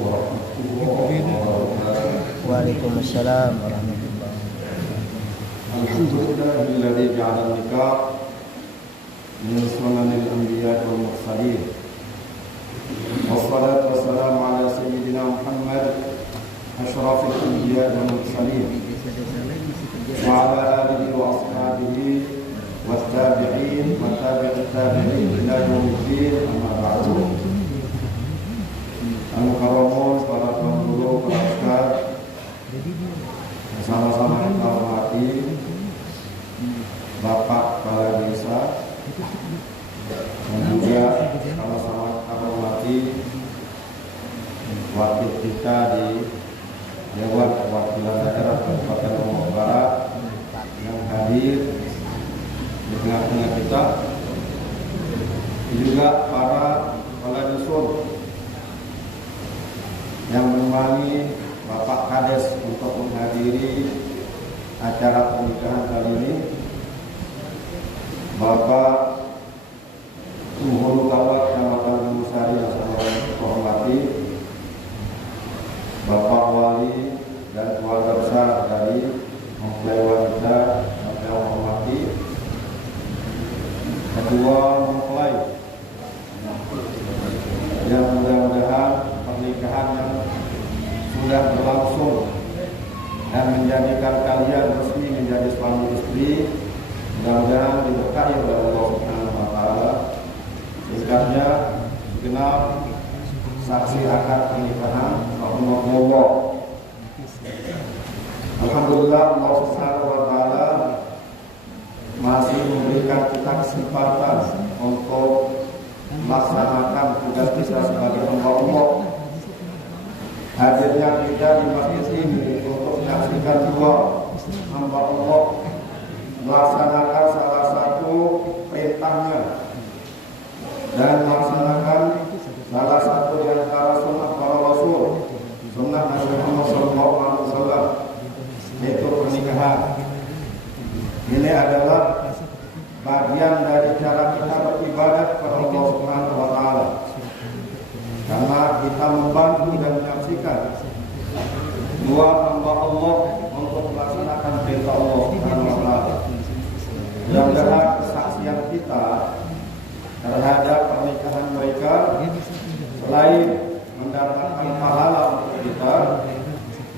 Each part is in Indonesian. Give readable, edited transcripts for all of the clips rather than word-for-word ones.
warahmatullahi wabarakatuh. Waalaikumsalam warahmatullahi wabarakatuh. Alhamdulillahilladzi ja'ala nikah min sunanil anbiya wal mursalin. Wassalatu wassalamu ala sayyidina Muhammad asyrafil anbiya wal mursalin wa ala alihi wa ashabihi wattabi'in wa tabi'ut tabi'in ila yaumiddin, amma ba'du. Al-Mukarramun, para tuan guru, para ustaz, bersama-sama kita hormati Bapak Kepala Desa, dan juga sama-sama kita hormati wakil kita di Dewan Perwakilan Daerah Kabupaten Lombok Barat yang hadir di tengah-tengah kita, juga para kepala dusun yang menemani Bapak Kades untuk menghadiri acara pernikahan kali ini, Bapak Penghulu Kawat Kecamatan Gunungsari yang saya hormati, Bapak Wali dan keluarga besar dari mempelai wanita yang saya hormati, kedua mempelai yang mudah-mudahan pernikahan yang sudah berlangsung dan menjadikan kalian resmi menjadi suami istri, mudah-mudahan diberkahi oleh Allah Subhanahu wa taala. Singkatnya, segenap saksi akad pernikahan rahimahullah. Alhamdulillah, Allah Subhanahu wa taala masih memberikan kita kesempatan untuk melaksanakan tugas kita sebagai hamba Allah. Hadirnya kita di masjid ini untuk menyaksikan dua hamba Allah melaksanakan salah satu perintahnya dan melaksanakan salah satu di antara sunnah para Rasul, sunnah Nabi Muhammad SAW, yaitu pernikahan. Ini adalah bagian dari cara kita beribadah kepada Allah Subhanahu wa taala. Karena kita membantu dan menyaksikan dua hamba Allah untuk melaksanakan perintah Allah Subhanahu wa taala. Mudah-mudahan kesaksian kita terhadap pernikahan mereka selain mendapatkan pahala untuk kita,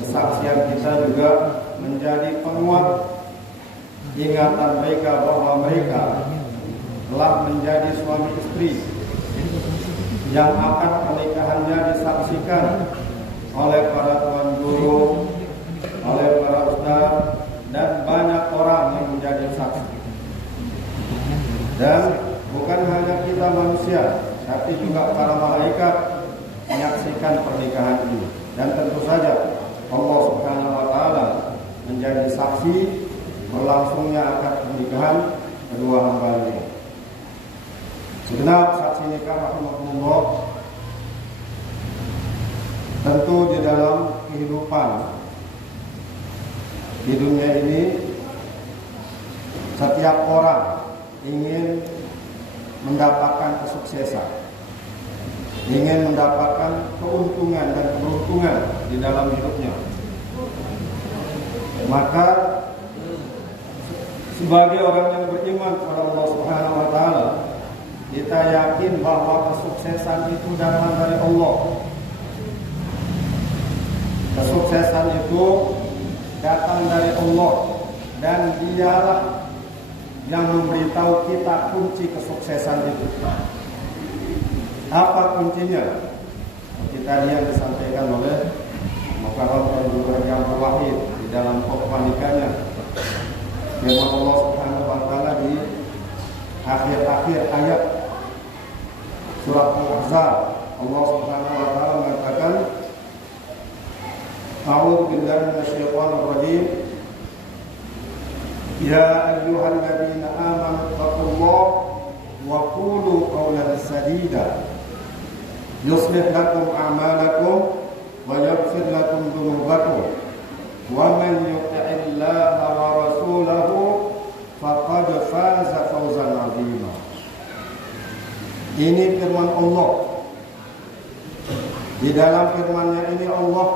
kesaksian kita juga menjadi penguat ingatan mereka bahwa mereka telah menjadi suami istri yang akad pernikahannya disaksikan oleh para tuan guru, oleh para ustaz, dan banyak orang yang menjadi saksi. Dan bukan hanya kita manusia, tapi juga para malaikat menyaksikan pernikahan ini. Dan tentu saja Allah Subhanahu wa taala menjadi saksi berlangsungnya akad pernikahan kedua hamba ini. Segenap saksi nikah rahimahullah, tentu di dalam kehidupan di dunia ini setiap orang ingin mendapatkan kesuksesan, ingin mendapatkan keuntungan dan keberuntungan di dalam hidupnya. Maka sebagai orang yang beriman kepada Allah Subhanahu wa taala, kita yakin bahwa kesuksesan itu datang dari Allah. Kesuksesan itu datang dari Allah, dan Dialah yang memberitahu kita kunci kesuksesan itu. Apa kuncinya? Kita lihat disampaikan oleh Mukarram yang Wahid di dalam khutbahnya. Firman Allah Subhanahu wa taala di akhir-akhir ayat surat Al-Ahzab, Allah Subhanahu wa taala mengatakan, A'udzu billahi minasyaitonir rajim. Ya ayyuhalladzina amanu taqullaha wa qulu qawlan sadida yuslih lakum a'malakum wa yaghfir lakum dhunubakum wa man yuti'illaha wa rasulahu faqad faza fawzan 'azima. Ini firman Allah Di dalam firman-Nya ini Allah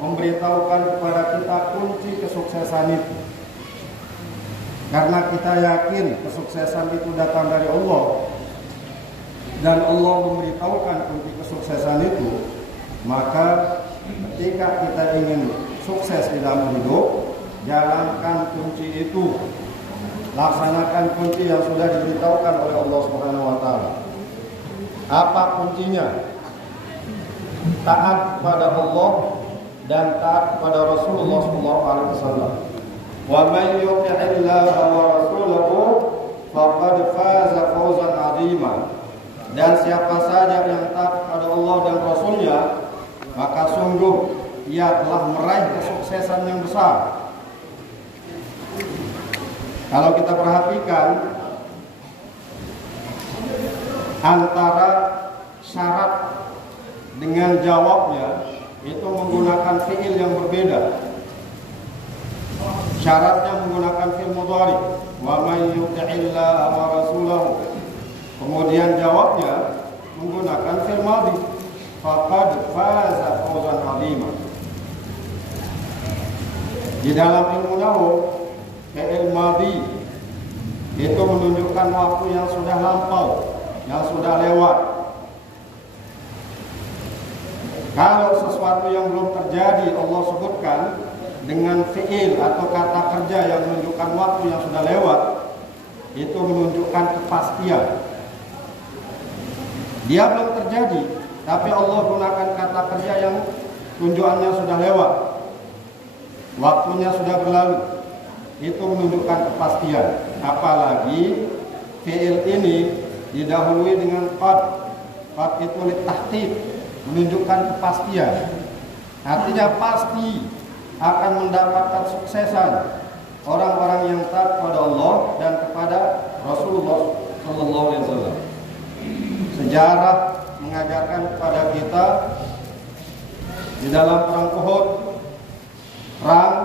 memberitahukan kepada kita kunci kesuksesan itu. Karena kita yakin kesuksesan itu datang dari Allah dan Allah memberitahukan kunci kesuksesan itu, maka ketika kita ingin sukses di dalam hidup, jalankan kunci itu. Laksanakan kunci yang sudah diberitahukan oleh Allah Subhanahu wa taala. Apa kuncinya? Taat kepada Allah dan taat kepada Rasulullah sallallahu alaihi wasallam. Wa may yuti'illaha wa rasulahu faqad faza fawzan 'azima. Dan siapa saja yang taat kepada Allah dan Rasulnya, maka sungguh ia telah meraih kesuksesan yang besar. Kalau kita perhatikan antara syarat dengan jawabnya itu menggunakan fiil yang berbeda. Syaratnya menggunakan fiil mudhari, wa may yuti'illaha wa rasulahu. Kemudian jawabnya menggunakan fiil madhi, faqad faza fawzan 'azima. Di dalam ilmu nahwu, fi'il madhi itu menunjukkan waktu yang sudah lampau, yang sudah lewat. Kalau sesuatu yang belum terjadi Allah sebutkan dengan fi'il atau kata kerja yang menunjukkan waktu yang sudah lewat, itu menunjukkan kepastian. Dia belum terjadi, tapi Allah gunakan kata kerja yang tujuannya sudah lewat, waktunya sudah berlalu. Itu menunjukkan kepastian. Apalagi fi'il ini didahului dengan qad. Qad itu litahqiq, menunjukkan kepastian. Artinya pasti akan mendapatkan suksesan orang-orang yang taat kepada Allah dan kepada Rasulullah sallallahu alaihi wasallam. Sejarah mengajarkan kepada kita di dalam perang Uhud, perang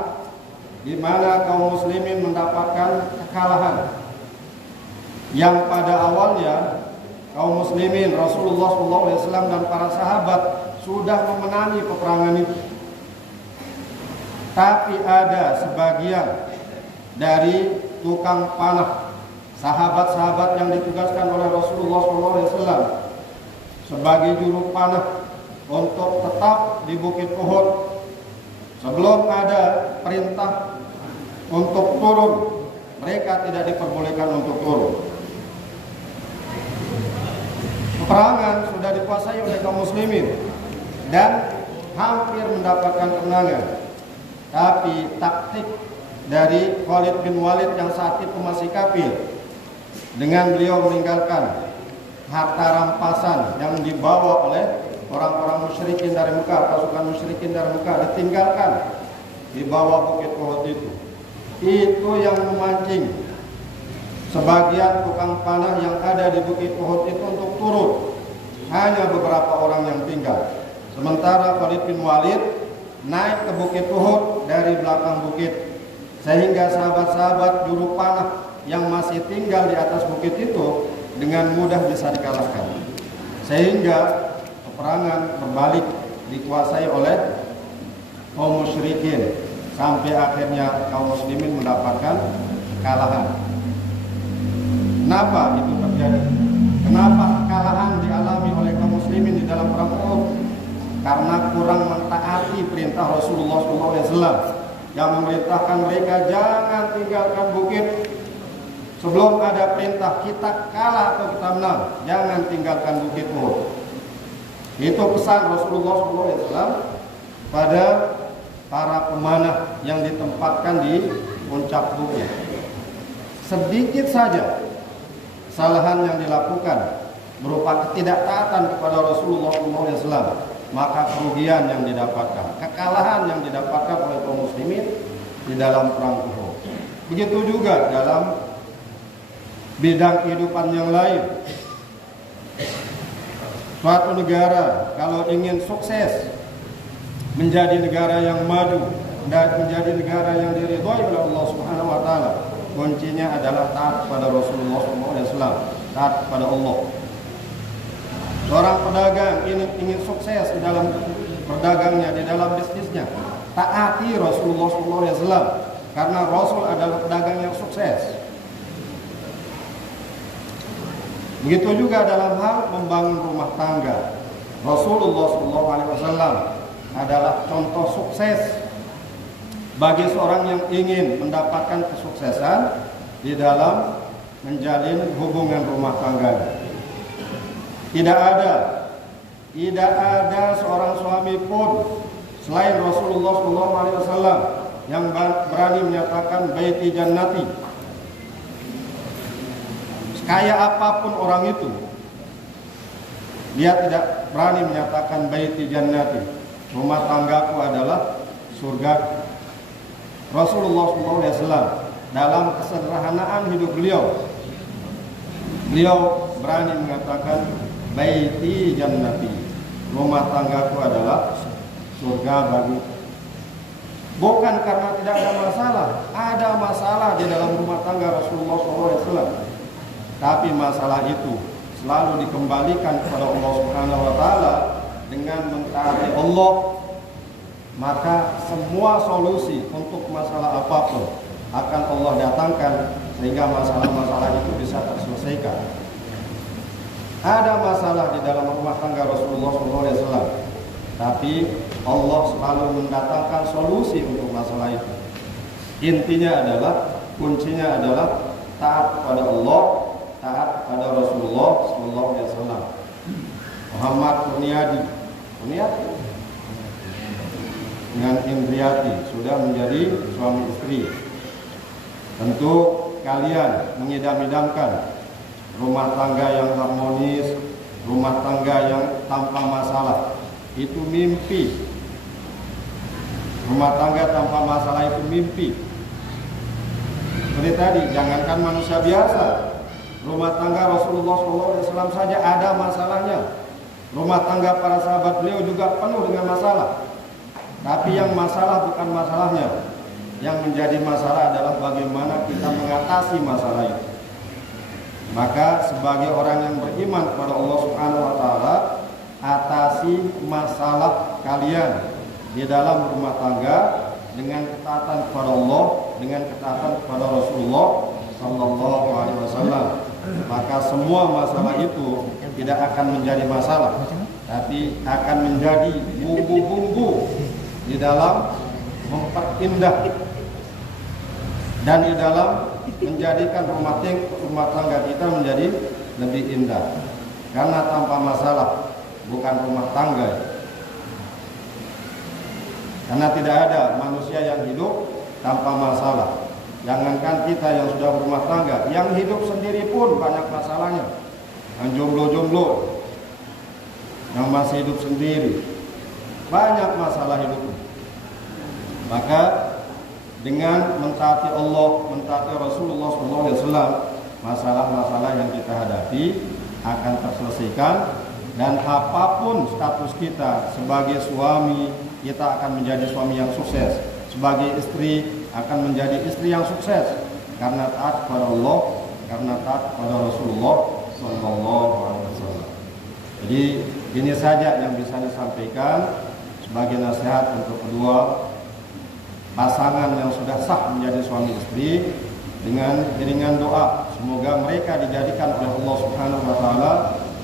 di mana kaum muslimin mendapatkan kekalahan, yang pada awalnya kaum muslimin, Rasulullah SAW dan para sahabat sudah memenangi peperangan itu. Tapi ada sebagian dari tukang panah, sahabat-sahabat yang ditugaskan oleh Rasulullah SAW sebagai juru panah untuk tetap di Bukit Uhud sebelum ada perintah untuk turun. Mereka tidak diperbolehkan untuk turun. Peperangan sudah dikuasai oleh kaum muslimin dan hampir mendapatkan kemenangan. Tapi taktik dari Khalid bin Walid yang saat itu masih kafir, dengan beliau meninggalkan harta rampasan yang dibawa oleh orang-orang musyrikin dari Mekah, pasukan musyrikin dari Mekah, ditinggalkan di bawah Bukit Uhud itu. Itu yang memancing sebagian tukang panah yang ada di Bukit Uhud itu untuk turun. Hanya beberapa orang yang tinggal. Sementara Khalid bin Walid naik ke Bukit Uhud dari belakang bukit, sehingga sahabat-sahabat juru panah yang masih tinggal di atas bukit itu dengan mudah bisa dikalahkan. Sehingga peperangan berbalik dikuasai oleh kaum musyrikin sampai akhirnya kaum muslimin mendapatkan kekalahan. Kenapa itu terjadi? Kenapa kekalahan dialami oleh kaum muslimin di dalam perang Uhud? Karena kurang mentaati perintah Rasulullah SAW yang memerintahkan mereka jangan tinggalkan bukit sebelum ada perintah kita kalah atau kita menang. Jangan tinggalkan bukit Uhud. Itu pesan Rasulullah SAW pada para pemanah yang ditempatkan di puncak bukit. Sedikit saja kesalahan yang dilakukan berupa ketidaktaatan kepada Rasulullah SAW, maka kerugian yang didapatkan, kekalahan yang didapatkan oleh kaum muslimin di dalam perang Uhud. Begitu juga dalam bidang kehidupan yang lain. Suatu negara kalau ingin sukses menjadi negara yang maju dan menjadi negara yang diridhoi oleh Allah Subhanahu wa taala, kuncinya adalah taat kepada Rasulullah SAW, taat kepada Allah. Seorang pedagang ingin sukses di dalam berdagangnya, di dalam bisnisnya, taati Rasulullah SAW, karena Rasul adalah pedagang yang sukses. Begitu juga dalam hal membangun rumah tangga. Rasulullah SAW adalah contoh sukses bagi seorang yang ingin mendapatkan kesuksesan di dalam menjalin hubungan rumah tangga. Tidak ada seorang suami pun selain Rasulullah SAW yang berani menyatakan baiti jannati. Sekaya apapun orang itu, dia tidak berani menyatakan baiti jannati, rumah tanggaku adalah surga. Rasulullah SAW dalam kesederhanaan hidup beliau berani mengatakan baiti jannati, rumah tanggaku adalah surga bagi. Bukan karena tidak ada masalah di dalam rumah tangga Rasulullah SAW, tapi masalah itu selalu dikembalikan kepada Allah Subhanahu wa taala dengan mentaati Allah. Maka semua solusi untuk masalah apapun akan Allah datangkan sehingga masalah-masalah itu bisa terselesaikan. Ada masalah di dalam rumah tangga Rasulullah SAW, tapi Allah selalu mendatangkan solusi untuk masalah itu. Intinya adalah, kuncinya adalah taat kepada Allah, taat kepada Rasulullah SAW. Muhammad Kurniadi dengan Indriati sudah menjadi suami istri. Tentu kalian mengidam-idamkan rumah tangga yang harmonis, rumah tangga yang tanpa masalah. Itu mimpi. Rumah tangga tanpa masalah itu mimpi. Seperti tadi, jangankan manusia biasa, rumah tangga Rasulullah SAW saja ada masalahnya. Rumah tangga para sahabat beliau juga penuh dengan masalah. Tapi yang masalah bukan masalahnya. Yang menjadi masalah adalah bagaimana kita mengatasi masalah itu. Maka sebagai orang yang beriman kepada Allah Subhanahu wa taala, atasi masalah kalian di dalam rumah tangga dengan ketaatan kepada Allah, dengan ketaatan kepada Rasulullah sallallahu alaihi wasallam. Maka semua masalah itu tidak akan menjadi masalah, tapi akan menjadi bumbu-bumbu di dalam memperindah dan di dalam menjadikan rumah tangga kita menjadi lebih indah. Karena tanpa masalah bukan rumah tangga. Karena tidak ada manusia yang hidup tanpa masalah. Jangankan kita yang sudah berumah tangga, yang hidup sendiri pun banyak masalahnya. Yang jomblo-jomblo, yang masih hidup sendiri, banyak masalah hidupnya. Maka dengan mentaati Allah, mentaati Rasulullah SAW, masalah-masalah yang kita hadapi akan terselesaikan. Dan apapun status kita sebagai suami, kita akan menjadi suami yang sukses. Sebagai istri, akan menjadi istri yang sukses. Karena taat kepada Allah, karena taat kepada Rasulullah SAW. Jadi ini saja yang bisa disampaikan sebagai nasihat untuk kedua pasangan yang sudah sah menjadi suami istri, dengan iringan doa semoga mereka dijadikan oleh Allah Subhanahu wa taala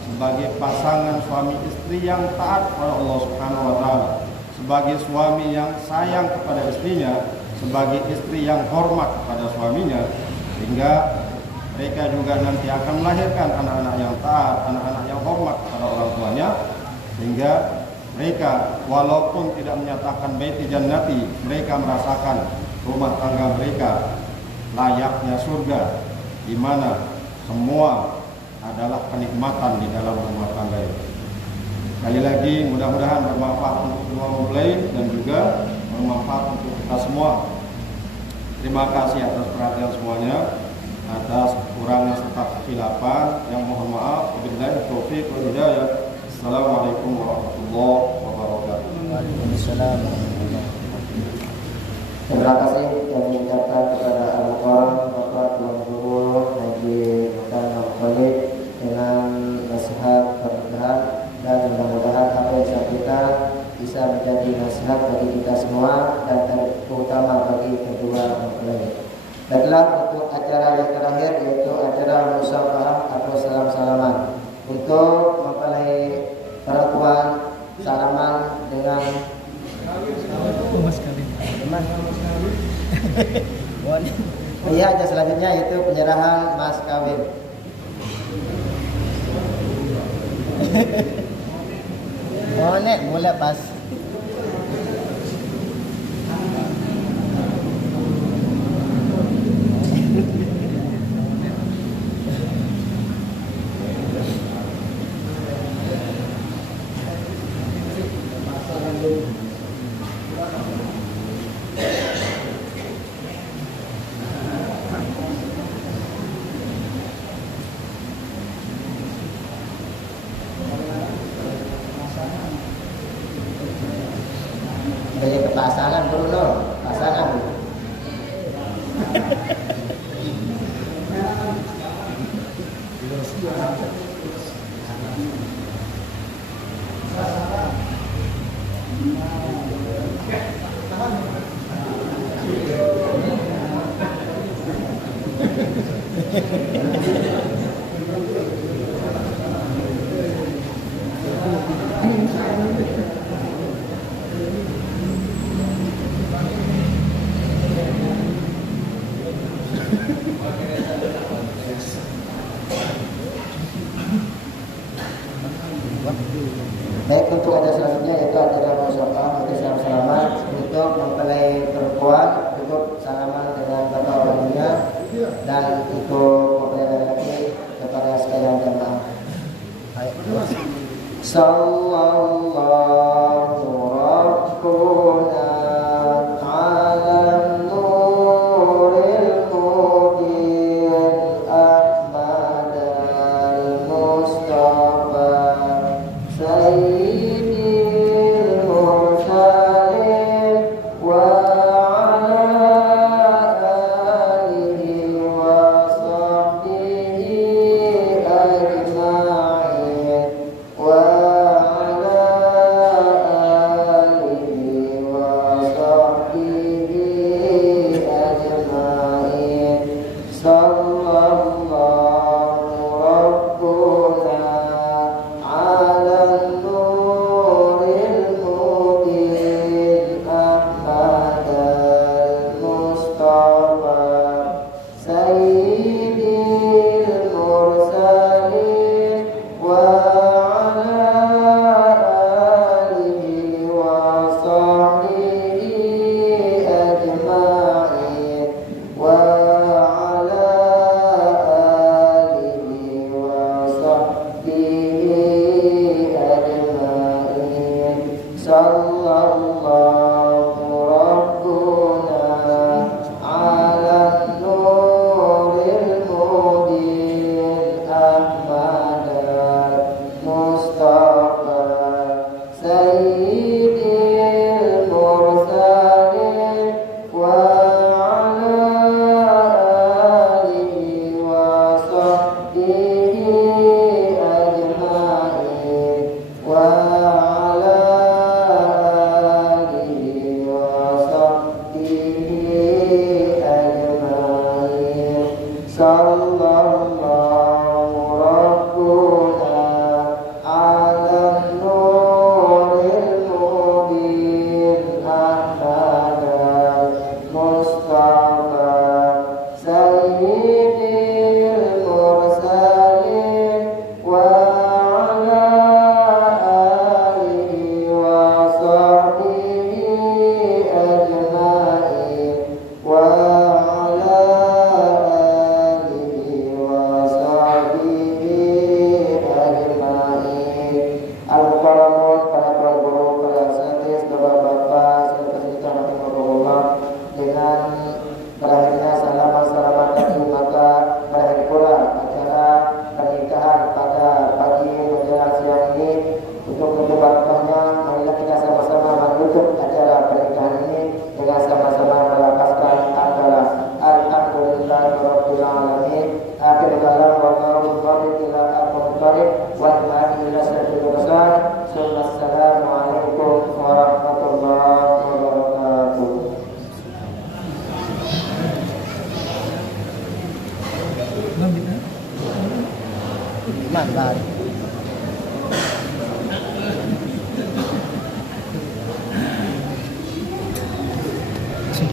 sebagai pasangan suami istri yang taat kepada Allah Subhanahu wa taala, sebagai suami yang sayang kepada istrinya, sebagai istri yang hormat kepada suaminya, sehingga mereka juga nanti akan melahirkan anak-anak yang taat, anak-anak yang hormat kepada orang tuanya, sehingga mereka walaupun tidak menyatakan baiti jannati, mereka merasakan rumah tangga mereka layaknya surga, di mana semua adalah kenikmatan di dalam rumah tangga itu. Sekali lagi mudah-mudahan bermanfaat untuk semua mempelai dan juga bermanfaat untuk kita semua. Terima kasih atas perhatian semuanya, atas kurangnya serta kekhilafan yang mohon maaf. Wabillahi taufiq wal hidayah. Assalamualaikum warahmatullahi wabarakatuh. Waalaikumsalam. Terima kasih yang diucapkan kepada Al-Quran Bapak Tuan Guru Haji Mutan Khalid dengan nasihat pernikahan Baiklah, untuk acara yang terakhir yaitu acara musyawarah atau salam-salaman. Untuk mempelai perempuan salaman dengan iya, aja selanjutnya yaitu penyerahan mas kawin. Oh, nek boleh pas. Gaya kepasangan Bruno, pasangan. Baik, untuk acara selanjutnya yaitu acara musyawarah atau salam-salaman untuk mempelai perempuan cukup salaman dengan bapak walinya dan untuk mempelai laki kepada sekalian jamaah. Sallallahu rabbuna ala nuril mubin Ahmad al-Mustafa Sayyidil Mursalin wa ala alihi wa sahbihi ajma'in wa ala makan.